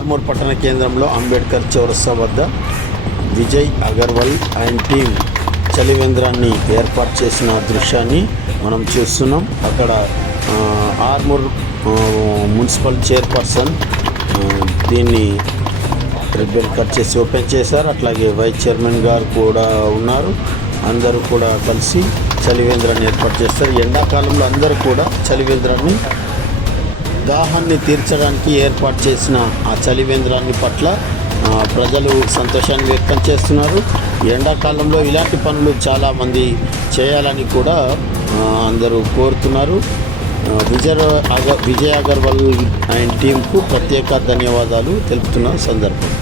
ఆర్మూర్ పట్టణ కేంద్రంలో అంబేద్కర్ చౌరస్తా వద్ద విజయ్ అగర్వాల్ అండ్ టీం చలివేంద్రాన్ని ఏర్పాటు చేసిన దృశ్యాన్ని మనం చూస్తున్నాం. అక్కడ ఆర్మూర్ మున్సిపల్ చైర్పర్సన్ దీన్ని రిబ్బన్ కట్ చేసి ఓపెన్ చేశారు. అట్లాగే వైస్ చైర్మన్ గారు కూడా ఉన్నారు. అందరూ కూడా కలిసి చలివేంద్రాన్ని ఏర్పాటు చేస్తారు. ఎండాకాలంలో అందరూ కూడా చలివేంద్రాన్ని దాహాన్ని తీర్చడానికి ఏర్పాటు చేసిన ఆ చలివేంద్రాన్ని పట్ల ప్రజలు సంతోషాన్ని వ్యక్తం చేస్తున్నారు. ఎండాకాలంలో ఇలాంటి పనులు చాలామంది చేయాలని కూడా అందరూ కోరుతున్నారు. విజయ్ అగర్వాల్ అండ్ టీంకు ప్రత్యేక ధన్యవాదాలు తెలుపుతున్న సందర్భం.